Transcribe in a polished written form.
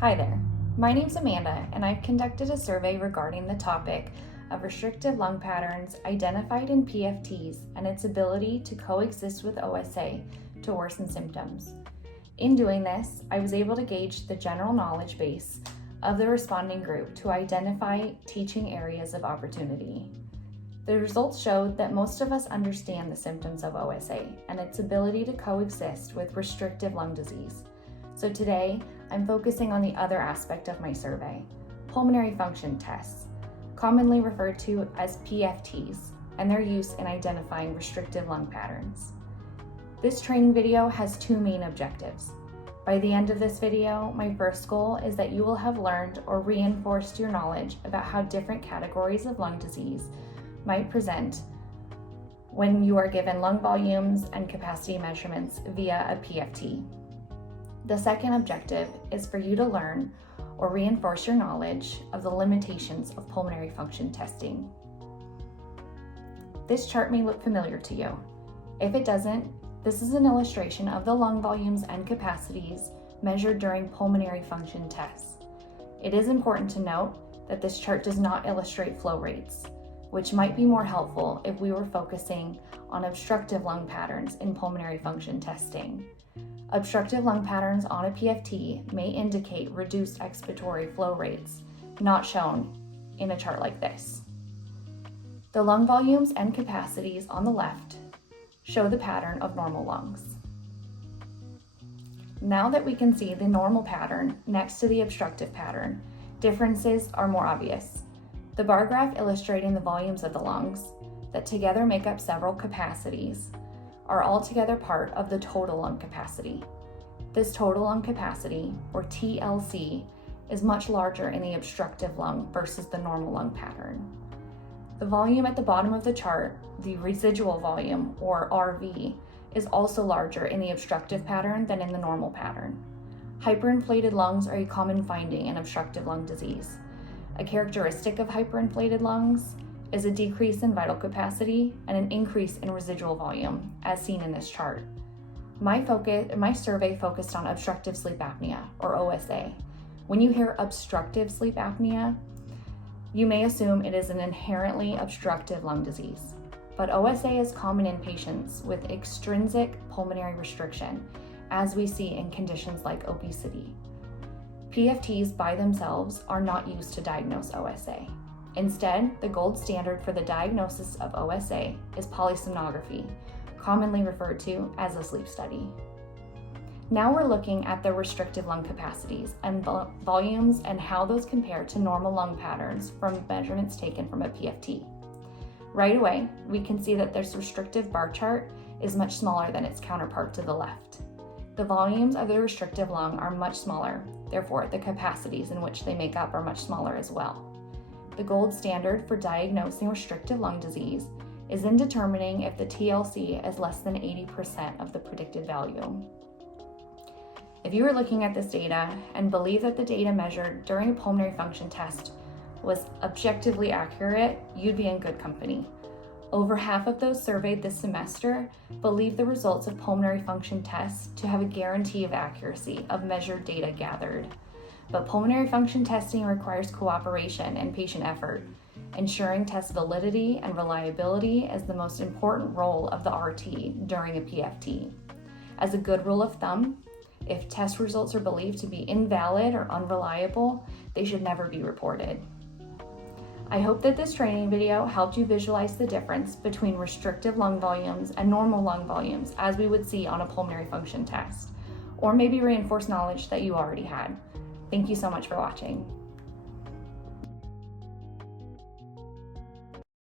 Hi there, my name's Amanda and I've conducted a survey regarding the topic of restrictive lung patterns identified in PFTs and its ability to coexist with OSA to worsen symptoms. In doing this, I was able to gauge the general knowledge base of the responding group to identify teaching areas of opportunity. The results showed that most of us understand the symptoms of OSA and its ability to coexist with restrictive lung disease. So today, I'm focusing on the other aspect of my survey, pulmonary function tests, commonly referred to as PFTs, and their use in identifying restrictive lung patterns. This training video has two main objectives. By the end of this video, my first goal is that you will have learned or reinforced your knowledge about how different categories of lung disease might present when you are given lung volumes and capacity measurements via a PFT. The second objective is for you to learn or reinforce your knowledge of the limitations of pulmonary function testing. This chart may look familiar to you. If it doesn't, this is an illustration of the lung volumes and capacities measured during pulmonary function tests. It is important to note that this chart does not illustrate flow rates, which might be more helpful if we were focusing on obstructive lung patterns in pulmonary function testing. Obstructive lung patterns on a PFT may indicate reduced expiratory flow rates, not shown in a chart like this. The lung volumes and capacities on the left show the pattern of normal lungs. Now that we can see the normal pattern next to the obstructive pattern, differences are more obvious. The bar graph illustrating the volumes of the lungs, that together make up several capacities, are altogether part of the total lung capacity. This total lung capacity, or TLC, is much larger in the obstructive lung versus the normal lung pattern. The volume at the bottom of the chart, the residual volume, or RV, is also larger in the obstructive pattern than in the normal pattern. Hyperinflated lungs are a common finding in obstructive lung disease. A characteristic of hyperinflated lungs is a decrease in vital capacity and an increase in residual volume, as seen in this chart. My survey focused on obstructive sleep apnea, or OSA. When you hear obstructive sleep apnea, you may assume it is an inherently obstructive lung disease. But OSA is common in patients with extrinsic pulmonary restriction, as we see in conditions like obesity. PFTs by themselves are not used to diagnose OSA. Instead, the gold standard for the diagnosis of OSA is polysomnography, commonly referred to as a sleep study. Now we're looking at the restrictive lung capacities and volumes and how those compare to normal lung patterns from measurements taken from a PFT. Right away, we can see that this restrictive bar chart is much smaller than its counterpart to the left. The volumes of the restrictive lung are much smaller, therefore the capacities in which they make up are much smaller as well. The gold standard for diagnosing restrictive lung disease is in determining if the TLC is less than 80% of the predicted value. If you are looking at this data and believe that the data measured during a pulmonary function test was objectively accurate, you'd be in good company. Over half of those surveyed this semester believe the results of pulmonary function tests to have a guarantee of accuracy of measured data gathered. But pulmonary function testing requires cooperation and patient effort. Ensuring test validity and reliability is the most important role of the RT during a PFT. As a good rule of thumb, if test results are believed to be invalid or unreliable, they should never be reported. I hope that this training video helped you visualize the difference between restrictive lung volumes and normal lung volumes as we would see on a pulmonary function test, or maybe reinforce knowledge that you already had. Thank you so much for watching.